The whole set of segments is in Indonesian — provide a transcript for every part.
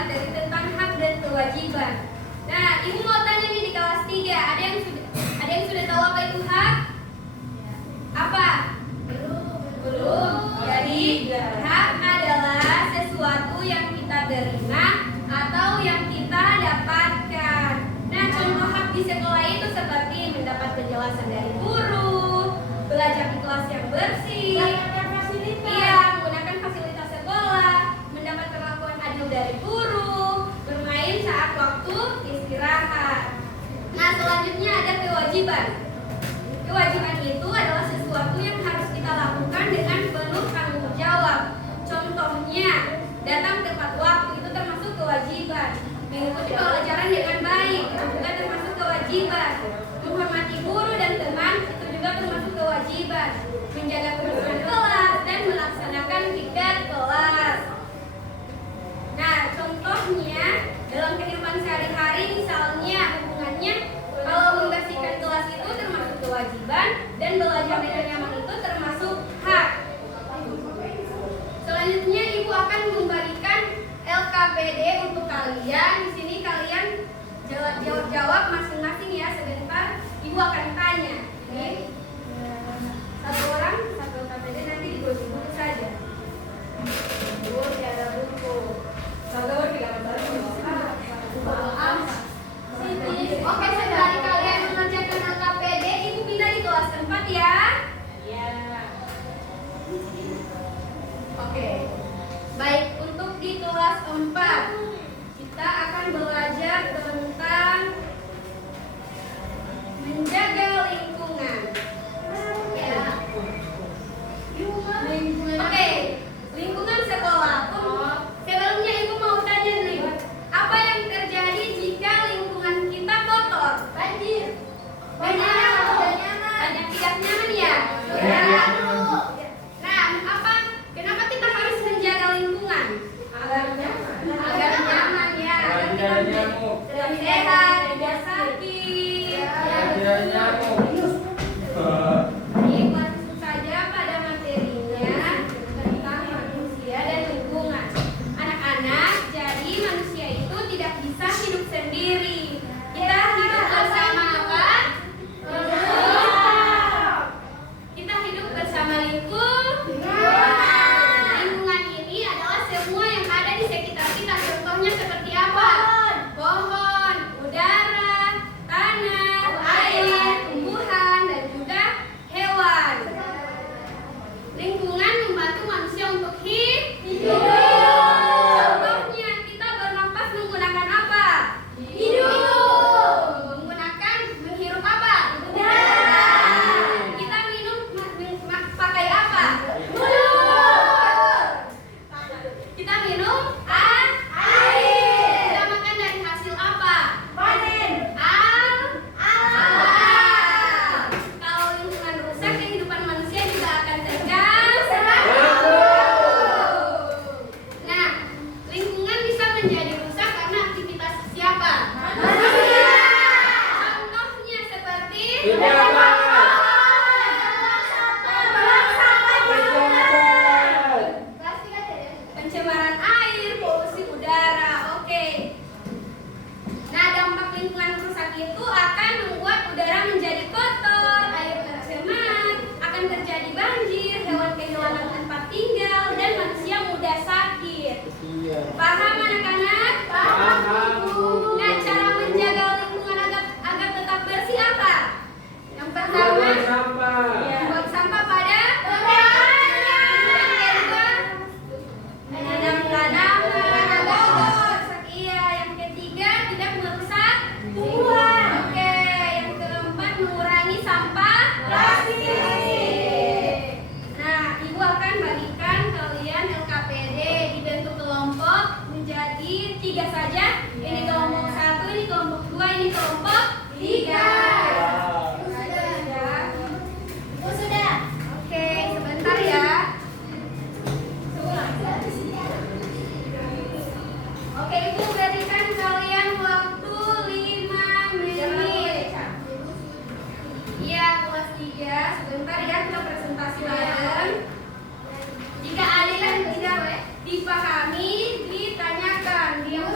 materi tentang hak dan kewajiban. Nah, Ibu mau tanya nih di kelas 3, ada yang sudah tahu apa itu hak? Apa? Belum. Jadi, hak adalah sesuatu yang kita terima atau yang kita dapatkan. Nah, contoh hak di sekolah itu seperti mendapat penjelasan dari guru, belajar di kelas yang bersih, menggunakan fasilitas sekolah, mendapat perlakuan adil dari guru, bermain saat waktu istirahat. Nah, selanjutnya ada kewajiban. Kewajiban itu adalah sesuatu yang harus kita lakukan dengan penuh tanggung jawab. Contohnya, datang tepat waktu itu termasuk kewajiban. Mengikuti pelajaran dengan baik itu juga termasuk kewajiban. Menghormati guru dan teman itu juga termasuk kewajiban. Menjaga kebersihan kelas dan melaksanakan piket kelas. Nah, contohnya dalam kehidupan sehari-hari misalnya hubungannya kalau membersihkan kelas itu termasuk kewajiban dan belajar dengan nyaman itu termasuk hak. Selanjutnya Ibu akan memberikan LKPD untuk kalian. Di sini kalian jawab masing-masing ya. Sebentar Ibu akan tanya. Ini satu orang satu LKPD, nanti dibagi buku saja. Ibu tiada buku. Oke, sekali kalian mengerjakan LKPD, Ibu pindah di kelas 4 ya. Oke. Baik, untuk di kelas 4 kita akan belajar tentang menjaga lingkungan. Ya. Oke, lingkungan sekolah. Sebelumnya Ibu mau tanya nih, apa yang terjadi jika lingkungan kita kotor? Banjir. Banyak tidak nyaman ya? Nah, kenapa kita harus menjaga lingkungan? Agar nyaman ya, agar kita sehat, tidak sakit. Ini langsung saja pada materinya tentang manusia dan lingkungan. Anak-anak, jadi manusia itu tidak bisa hidup sendiri. Kita hidup bersama apa? Kita hidup bersama lingkungan ini adalah semua yang ada di sekitar kita. Contohnya seperti apa? Pohon, udara, tanah, air, tumbuhan, dan juga hewan. Lingkungan membantu manusia untuk hidup. Contohnya kita bernapas menggunakan apa? Menghirup apa? Udara. Kita minum pakai apa? Mulut. Kita minum air. Kita makan dari hasil apa? Panen. Alam. Kalau lingkungan rusak, kehidupan manusia juga akan terganggu. Nah, lingkungan bisa menjadi rusak karena aktivitas siapa? Manusia. Contohnya seperti pencemaran air, polusi udara. Oke. Nah, dampak lingkungan rusak itu akan membuat udara menjadi kotor, air tercemar, akan terjadi banjir, hewan kehilangan tempat tinggal, dan manusia mudah sakit. Paham anak-anak? Paham, Bu. Nah, cara menjaga lingkungan agar tetap bersih apa? Yang pertama, buang sampah pada tempatnya. Yang kedua, menanam tanaman. Iya. Yang ketiga, tidak merusak lingkungan. Oke. Yang keempat, mengurangi sampah plastik. Nah, Ibu akan bagikan kalian LKPD dibentuk kelompok menjadi 3 saja. Ini kelompok 1, ini kelompok 2, ini kelompok 3. Sudah. Oke, sebentar ya. Oke, Ibu berikan kalian waktu 5 menit. Iya, kelas 3. Sebentar ya, kita presentasi bareng. Jika ada yang tidak dipahami, ditanyakan. Yang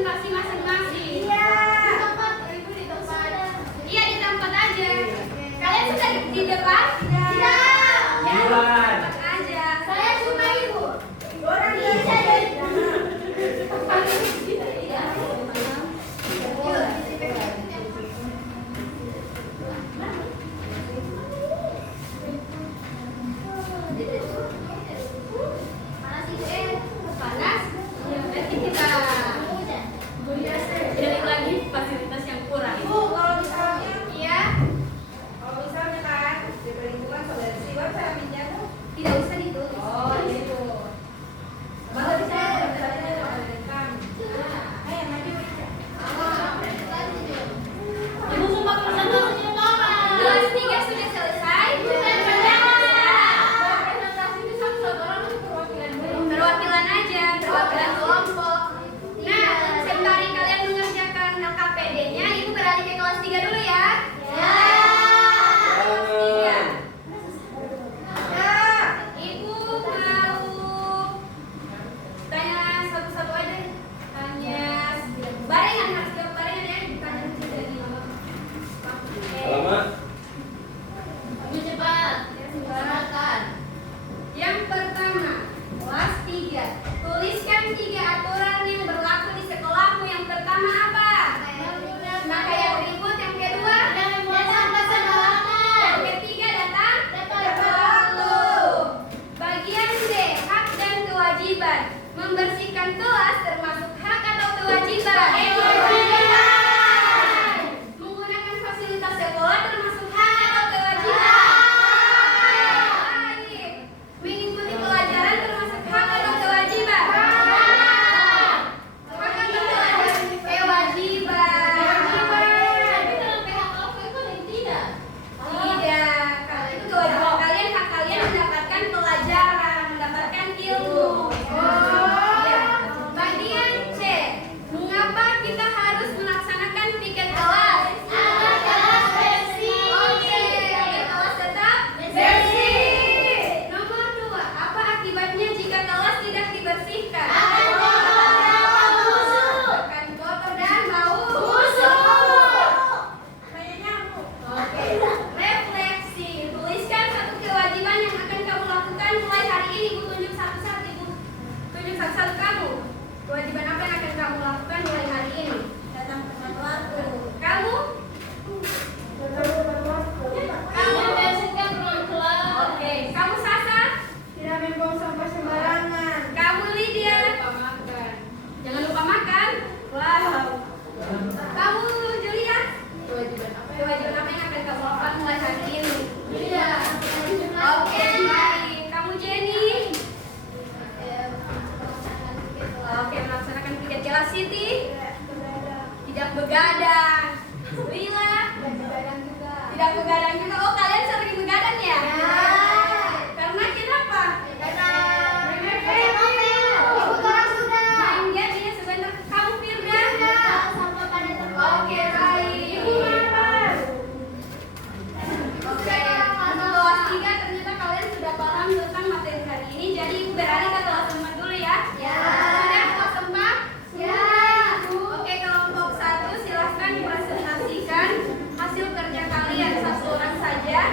presentasi masing-masing. Iya. Iya, di tempat aja. Kalian sudah di depan? Tidak. Ya, di Bukan. tempat aja. Saya cuma ibu. Orang bisa jadi. Panas? Nanti kita cari lagi fasilitas yang kurang. Ibu, kalau misalnya Iya, kan di lingkungan saudara Siwa cara minjam. tidak usah ditulis. Oh, gitu. Kalau bisa penjelasannya coba direkam. Ayo maju. Ibu sumpah presentasinya kapan? Kelas 3 sudah selesai. Perwakilan aja, perwakilan kelompok. Nah, sembari kalian mengerjakan LKPD-nya, ibu beralih ke kelas 3 dulu ya. Jangan. Ibu mau tanya satu-satu aja. Tanya barengan, harus jawab barengan ya. Tanya dari Alamak. Yang pertama, kelas 3. Tuliskan 3 aturan yang berlaku di sekolahmu. Yang pertama apa? Memakai atribut. Yang kedua? Yang ketiga datang tepat waktu. Bagian D, hak dan kewajiban. Membersihkan kelas termasuk hak atau kewajiban? Menggunakan fasilitas sekolah termasuk hak atau kewajiban? Baik. Mengikuti pelajaran termasuk hak atau kewajiban? Hak atau kewajiban? Kewajiban. Tidak, kalau itu kewajiban kalian, hak kalian mendapatkan pelajaran, mendapatkan ilmu. Iya. Bagian C, mengapa kita harus melaksanakan piket kelas? Oke, agar kelas tetap bersih. Nomor 2, apa akibatnya jika kelas tidak dibersihkan? Akan kotor dan bau. Kayak nyamuk. Oke, refleksi. Tuliskan satu kewajiban yang akan kamu lakukan mulai hari ini. Ibu tunjuk satu-satu, Ibu. Tunjuk satu-satu kamu. Kewajiban apa yang akan kamu lakukan mulai hari ini? Datang tepat waktu. Kamu? Oke, kamu Sasa? Tidak membuang sampah sembarangan. Kamu Lydia? Jangan lupa makan. Wow. Kamu Julia? Kewajiban apa yang akan kamu lakukan mulai hari ini? Oke, baik. Kamu Jenny? Oke, melaksanakan piket kelas. Siti? Tidak begadang. Lila? Tidak begadang juga. Oh, kalian sering begadang ya? Karena kenapa? Main game ya sebentar. Kamu Firda? Oke, baik. Ibu Marwan? Oke, untuk kelas 3 ternyata kalian sudah paham tentang materi hari ini. Jadi ibu beralih ke kelas 4 dulu ya. Sudah kelas 4? Oke, kelompok 1 silahkan presentasikan hasil kerja kalian satu orang saja.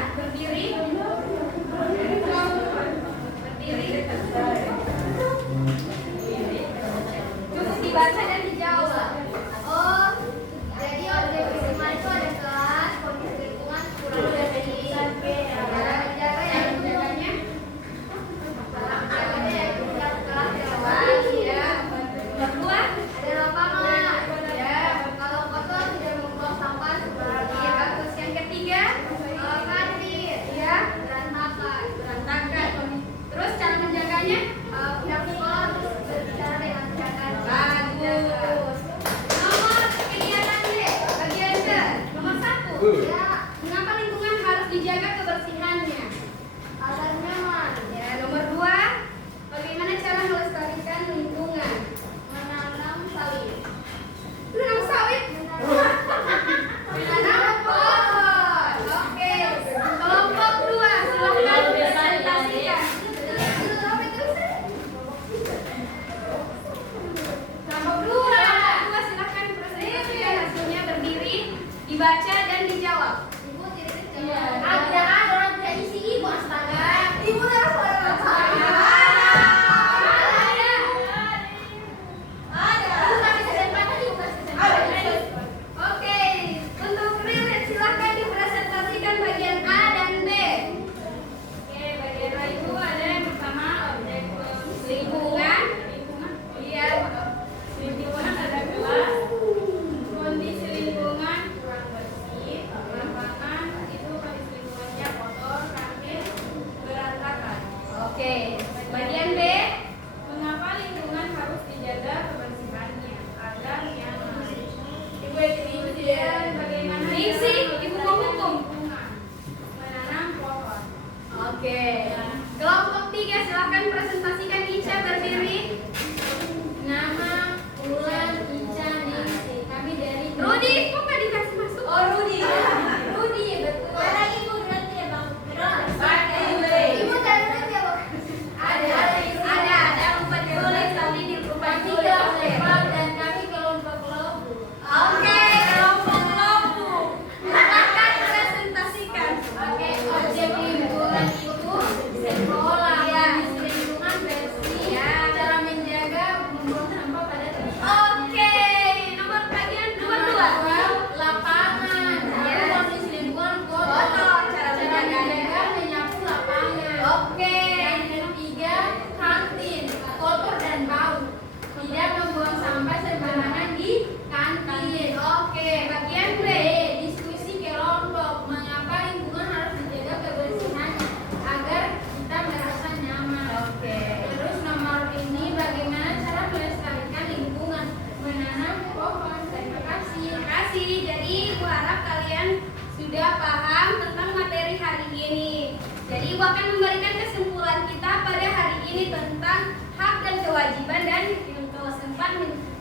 kalian sudah paham tentang materi hari ini. Jadi Ibu akan memberikan kesimpulan kita pada hari ini tentang hak dan kewajiban dan yang kelas 4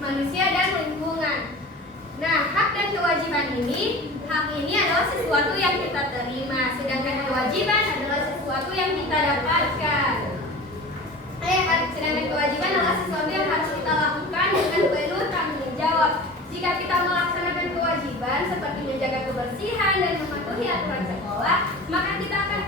manusia dan lingkungan. Nah, hak dan kewajiban ini, hak ini adalah sesuatu yang kita terima, sedangkan kewajiban adalah sesuatu yang kita dapatkan. Sedangkan kewajiban adalah sesuatu yang harus kita lakukan dengan penuh tanggung jawab. Jika kita melaksanakan kewajiban seperti menjaga kebersihan dan mematuhi aturan sekolah, maka kita akan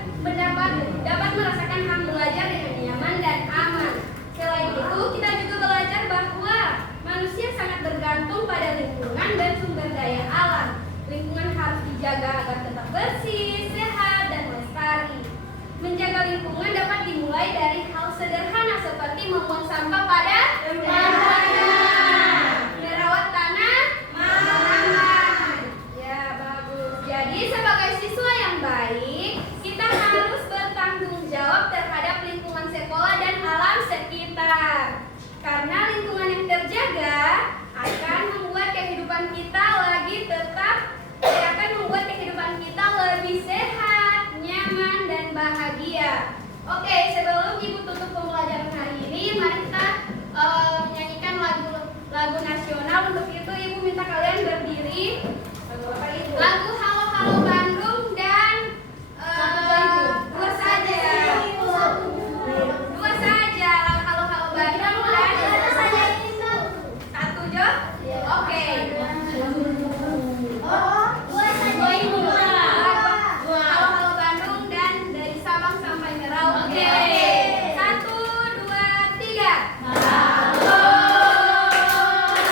dapat merasakan hak belajar dengan nyaman dan aman. Selain itu, kita juga belajar bahwa manusia sangat bergantung pada lingkungan dan sumber daya alam. Lingkungan harus dijaga agar tetap bersih, sehat, dan lestari. Menjaga lingkungan dapat dimulai dari hal sederhana seperti membuang sampah pada tempatnya, merawat tanah, aman. Ya, bagus. Jadi sebagai siswa yang baik, kita harus bertanggung jawab terhadap lingkungan sekolah dan alam sekitar. Karena lingkungan yang terjaga akan membuat kehidupan kita lebih sehat, nyaman, dan bahagia. Oke, sebelum Ibu tutup pembelajaran hari ini, mari kita menyanyikan lagu nasional. Untuk itu Ibu minta kalian berdiri. Lagu Halo Halo Bandung dan dua saja. Dua saja. Halo Halo Bandung dan satu Jo. Oke. Halo Halo Bandung dan dari Sabang sampai Merauke. Oke. 1, 2, 3.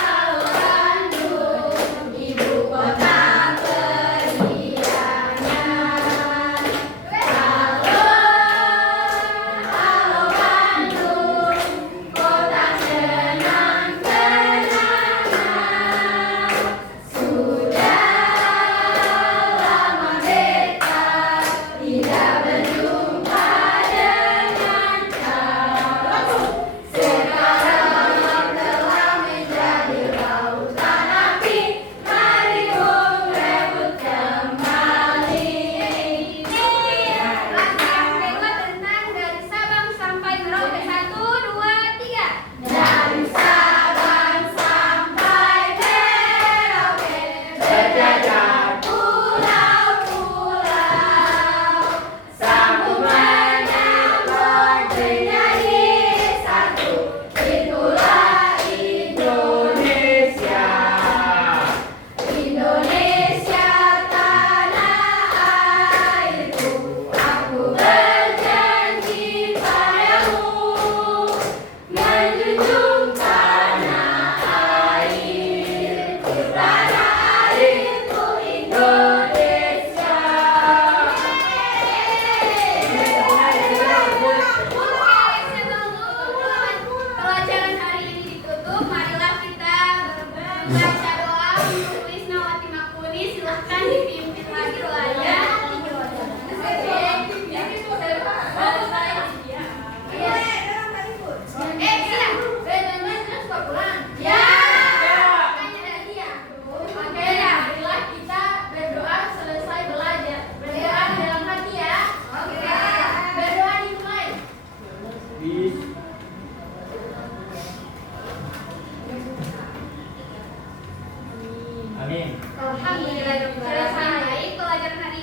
Halo Bandung, ibu kota periangan. Halo Bandung, kota senang kenangan. Sudah lama beta tidak berjumpa dengan kau. Sekarang telah menjadi lautan api, mari rebut kembali. Lagu yang kedua tentang dari Sabang sampai Merauke. 1, 2, 3. Dari Sabang sampai Merauke, berjajar pulau-pulau, sambung menyambut bernyanyi satu, itulah Indonesia. Indonesia tanah airku, aku berjanji padamu, menjunjung tanah airku, Indonesia. Sebelum pelajaran hari ini ditutup, marilah kita membaca doa untuk Wisnawati Makmuni. Silahkan dipimpin lagi doanya. Ya. Oke ya, marilah kita berdoa selesai belajar. Berdoa di dalam hati ya. Oke. Berdoa dimulai. Amin. Alhamdulillah, baik pelajaran hari